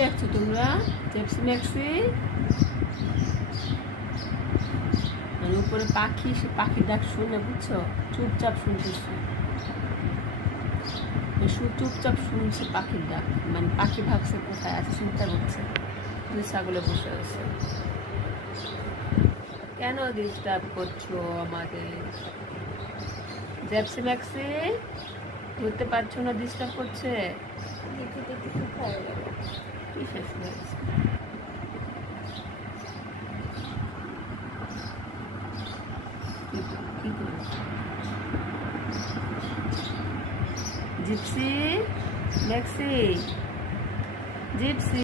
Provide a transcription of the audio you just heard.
দেখছো তোমরা? জেপসি ম্যাক্সি মানে উপরে পাখি, সে পাখির ডাক শুনে বুঝছো, চুপচাপ শুনতেছে, চুপচাপ শুনছে পাখির ডাক, মানে পাখি ভাবছে কোথায় আছে, চিন্তা করছে। দুই ছাগলে বসে আছে। কেন ডিস্টার্ব করছো আমাদের? জেপসি ম্যাক্সি বুঝতে পারছো না ডিস্টার্ব করছে? কি শেষ হয়েছে? Gypsy maxi, gypsy